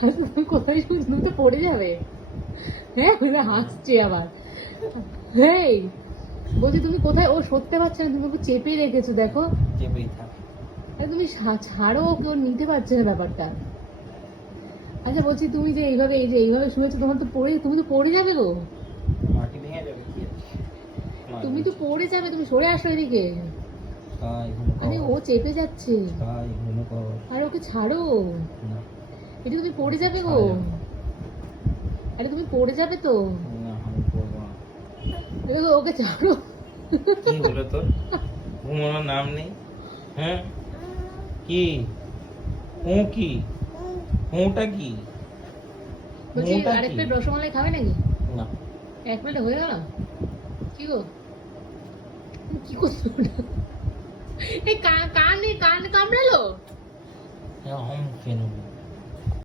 তুমি কোথায় শুনছো? তুমি তো পড়ে যাবে। হ্যাঁ হাসছে আবার। এই বলছি তুমি কোথায়? ও সরতে পারছে না, তুমি ওকে চেপে রেখেছো দেখো। চেপেই থাক। আরে তুমি ছাড়ো ওকে, ও নিতে পারছে না ব্যাপারটা। আচ্ছা বলছি তুমি যে এইভাবে এই যে এইভাবে শুয়েছো, তোমার তো পড়ে, তুমি তো পড়ে যাবে গো। মাটি ভেঙে যাবে কি আছে? তুমি তো পড়ে যাবে, তুমি সরে আসো এদিকে। তাই আরে ও চেপে যাচ্ছে। তাই মনে কর আরে ওকে ছাড়ো, না। এটা তুমি পড়ে যাবে গো। ছাড়া যাবে না। আরে তুমি পড়ে যাবে তো। না আমি করবো না। দেখো ওকে ছাড়ো। কি হলো তোর? ঘুমানোর নাম নেই। হ্যাঁ কি কি হুঁটা কি? বলছি হুঁটা আরেক কি? প্লেট রসমালাই খাবে নাকি? না। এক প্লেটে হয়ে গেল। কি গো কি করছো ওটা? এই কানে কান কামড়ালো। হ্যাঁ, কেন